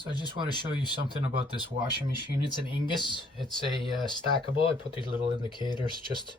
So I just want to show you something about this washing machine. It's an Ingus. It's a stackable. I put these little indicators just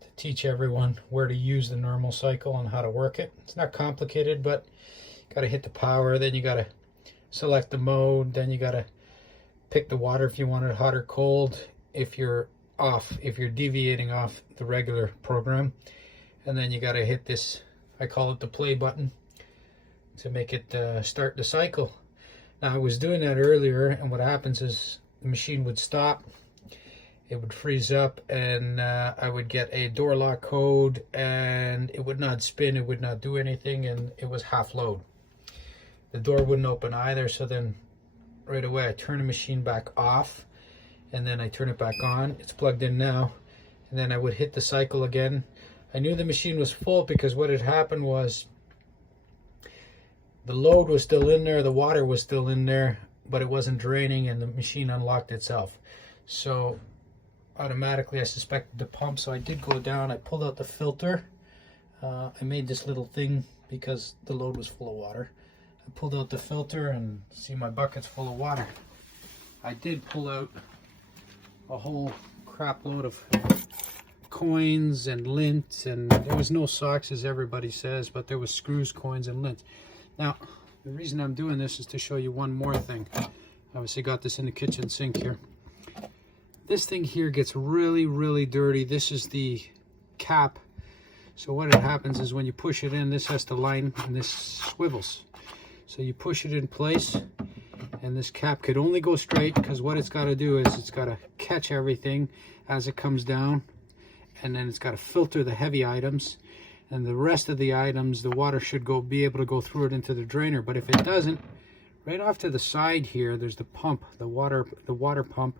to teach everyone where to use the normal cycle and how to work it. It's not complicated, but you got to hit the power, then you got to select the mode, then you got to pick the water if you want it hot or cold, if you're deviating off the regular program, and then you got to hit this, I call it the play button, to make it start the cycle. Now I was doing that earlier, and what happens is the machine would stop, it would freeze up, and I would get a door lock code, and it would not spin, it would not do anything, and it was half load. The door wouldn't open either, so then right away I turn the machine back off, and then I turn it back on. It's plugged in now, and then I would hit the cycle again. I knew the machine was full because what had happened was the load was still in there, the water was still in there, but it wasn't draining, and the machine unlocked itself. So automatically I suspected the pump, so I did go down, I pulled out the filter. I made this little thing because the load was full of water. I pulled out the filter and see my bucket's full of water. I did pull out a whole crap load of coins and lint, and there was no socks as everybody says, but there was screws, coins, and lint. Now, the reason I'm doing this is to show you one more thing. Obviously got this in the kitchen sink here. This thing here gets really, really dirty. This is the cap. So what happens is when you push it in, this has to line and this swivels. So you push it in place, and this cap could only go straight because what it's got to do is it's got to catch everything as it comes down, and then it's got to filter the heavy items. And the rest of the items, the water should be able to go through it into the drainer. But if it doesn't, right off to the side here, there's the pump, the water pump.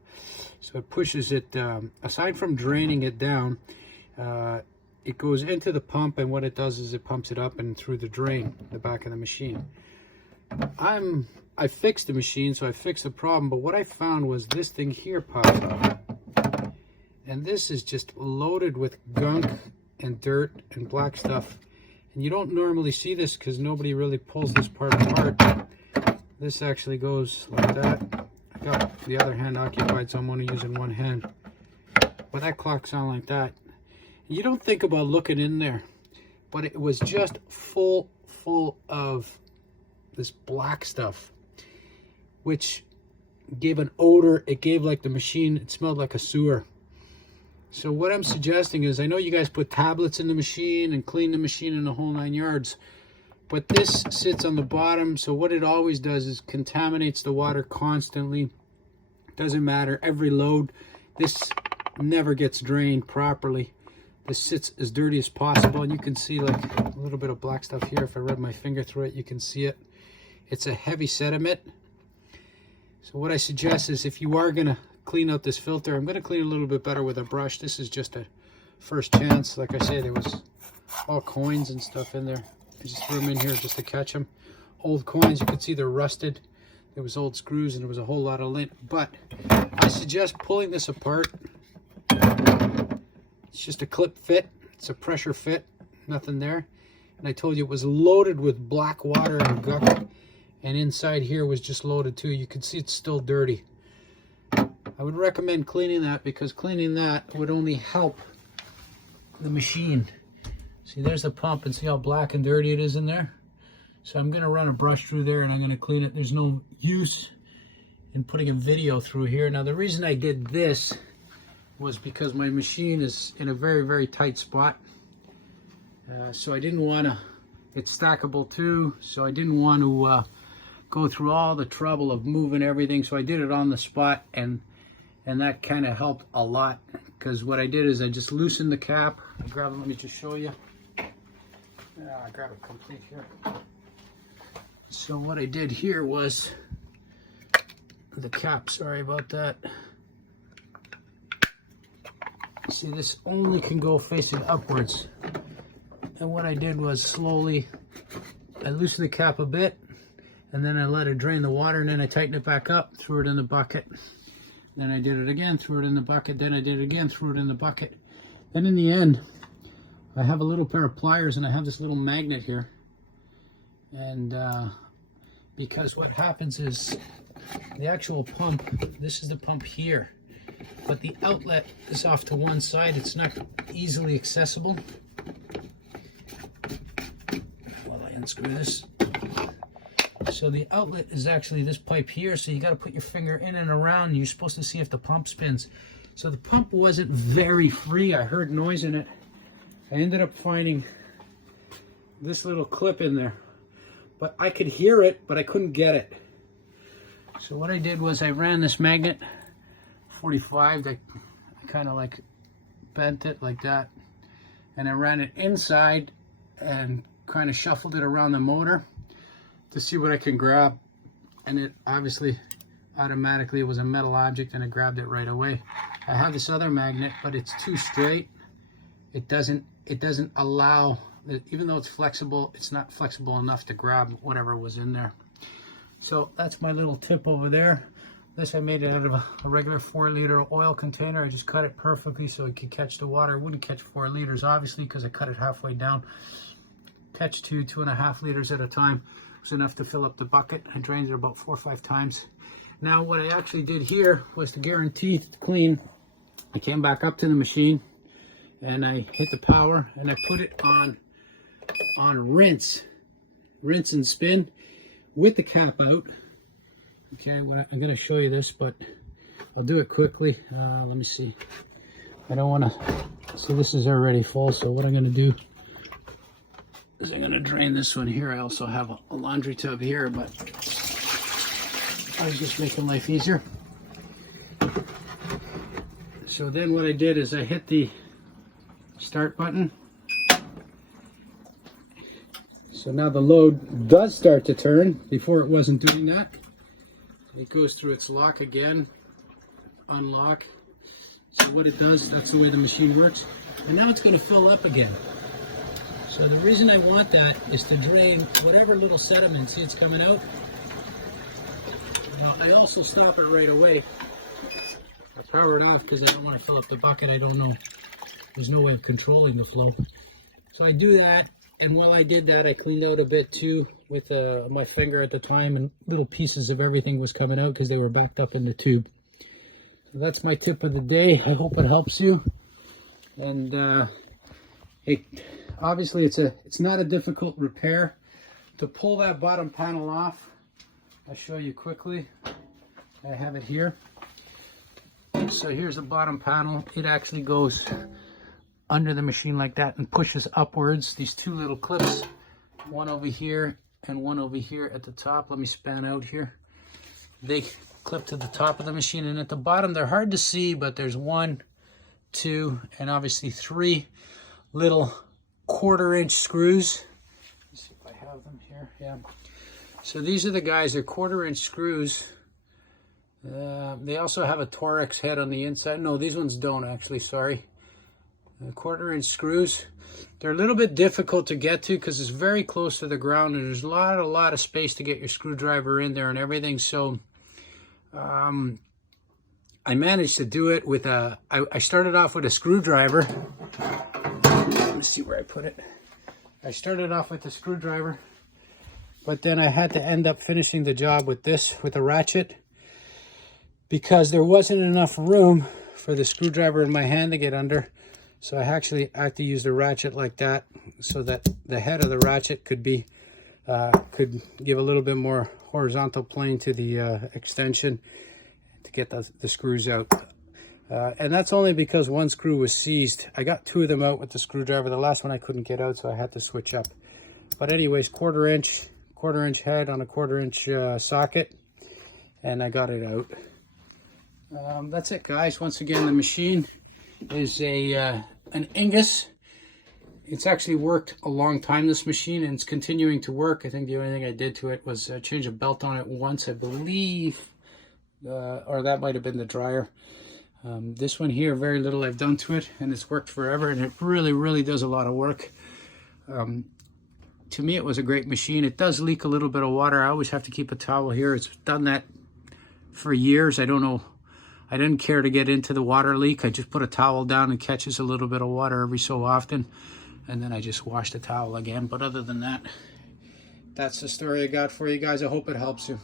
So it pushes it, aside from draining it down, it goes into the pump, and what it does is it pumps it up and through the drain, the back of the machine. I fixed the machine, so I fixed the problem, but what I found was this thing here popped up. And this is just loaded with gunk and dirt and black stuff, and you don't normally see this because nobody really pulls this part apart. This actually goes like that. I got the other hand occupied, so I'm only using one hand, but that clocks on like that. You don't think about looking in there, but it was just full of this black stuff, which gave an odor. It gave like the machine, it smelled like a sewer. So what I'm suggesting is, I know you guys put tablets in the machine and clean the machine in the whole 9 yards, but this sits on the bottom, so what it always does is contaminates the water constantly. Doesn't matter, every load, this never gets drained properly. This sits as dirty as possible, and you can see like a little bit of black stuff here. If I rub my finger through it, you can see it. It's a heavy sediment. So what I suggest is, if you are gonna clean out this filter, I'm going to clean a little bit better with a brush. This is just a first chance. Like I say, there was all coins and stuff in there. I just threw them in here just to catch them. Old coins, you can see they're rusted. There was old screws, and there was a whole lot of lint. But I suggest pulling this apart. It's just a clip fit. It's a pressure fit. Nothing there. And I told you it was loaded with black water and gunk. And inside here was just loaded too. You can see it's still dirty. I would recommend cleaning that, because cleaning that would only help the machine. See, there's the pump, and see how black and dirty it is in there? So I'm going to run a brush through there, and I'm going to clean it. There's no use in putting a video through here. Now, the reason I did this was because my machine is in a very, very tight spot. So I didn't want to, it's stackable too, so I didn't want to go through all the trouble of moving everything. So I did it on the spot, and that kind of helped a lot, because what I did is I just loosened the cap. I grabbed it, let me just show you. I grabbed it complete here. So what I did here was the cap, sorry about that. See, this only can go facing upwards. And what I did was slowly, I loosened the cap a bit, and then I let it drain the water, and then I tightened it back up, threw it in the bucket. Then I did it again, threw it in the bucket, then I did it again, threw it in the bucket. Then in the end, I have a little pair of pliers, and I have this little magnet here. And because what happens is the actual pump, this is the pump here, but the outlet is off to one side. It's not easily accessible. While I unscrew this. So the outlet is actually this pipe here, so you got to put your finger in and around. You're supposed to see if the pump spins. So the pump wasn't very free. I heard noise in it. I ended up finding this little clip in there, but I could hear it, but I couldn't get it. So what I did was I ran this magnet 45 that I kind of like bent it like that, and I ran it inside and kind of shuffled it around the motor to see what I can grab, and it obviously automatically was a metal object and I grabbed it right away. I have this other magnet, but it's too straight. It doesn't allow, even though it's flexible, it's not flexible enough to grab whatever was in there. So that's my little tip over there. This I made it out of a regular 4-liter oil container. I just cut it perfectly so it could catch the water. It wouldn't catch 4 liters obviously because I cut it halfway down. Catch 2.5 liters at a time. It was enough to fill up the bucket. I drained it about 4 or 5 times. Now what I actually did here was to guarantee it's clean. I came back up to the machine and I hit the power and I put it on rinse and spin with the cap out. Okay, I'm going to show you this, but I'll do it quickly. Let me see. I don't want to see, this is already full, so what I'm going to do is I'm going to drain this one here. I also have a laundry tub here, but I was just making life easier. So then what I did is I hit the start button. So now the load does start to turn. Before it wasn't doing that. It goes through its lock again, unlock. So what it does, that's the way the machine works. And now it's going to fill up again. So the reason I want that is to drain whatever little sediment, see it's coming out. I also stop it right away. I power it off because I don't want to fill up the bucket. I don't know. There's no way of controlling the flow. So I do that, and while I did that, I cleaned out a bit too with my finger at the time, and little pieces of everything was coming out because they were backed up in the tube. So that's my tip of the day. I hope it helps you. And obviously it's not a difficult repair. To pull that bottom panel off, I'll show you quickly. I have it here. So here's the bottom panel. It actually goes under the machine like that and pushes upwards. These 2 little clips, one over here and one over here at the top. Let me span out here. They clip to the top of the machine, and at the bottom they're hard to see, but there's 1, 2, and obviously 3 little 1/4-inch screws. Let's see if I have them here. Yeah. So these are the guys, they're 1/4-inch screws. They also have a Torx head on the inside. No, these ones don't actually, sorry. 1/4-inch screws. They're a little bit difficult to get to because it's very close to the ground, and there's a lot of space to get your screwdriver in there and everything. So I managed to do it with I started off with a screwdriver. Let me see where I put it. I started off with a screwdriver, but then I had to end up finishing the job with this, with a ratchet, because there wasn't enough room for the screwdriver in my hand to get under. So I actually had to use the ratchet like that, so that the head of the ratchet could be could give a little bit more horizontal plane to the extension to get the screws out. And that's only because 1 screw was seized. I got 2 of them out with the screwdriver. The last one I couldn't get out, so I had to switch up. But anyways, 1/4-inch head on a 1/4-inch socket, and I got it out. That's it, guys. Once again, the machine is an Ingus. It's actually worked a long time, this machine, and it's continuing to work. I think the only thing I did to it was change a belt on it once, I believe, or that might have been the dryer. This one here, very little I've done to it, and it's worked forever, and it really does a lot of work. To me, it was a great machine. It does leak a little bit of water. I always have to keep a towel here. It's done that for years. I don't know. I didn't care to get into the water leak. I just put a towel down and catches a little bit of water every so often, and then I just wash the towel again. But other than that, that's the story I got for you guys. I hope it helps you.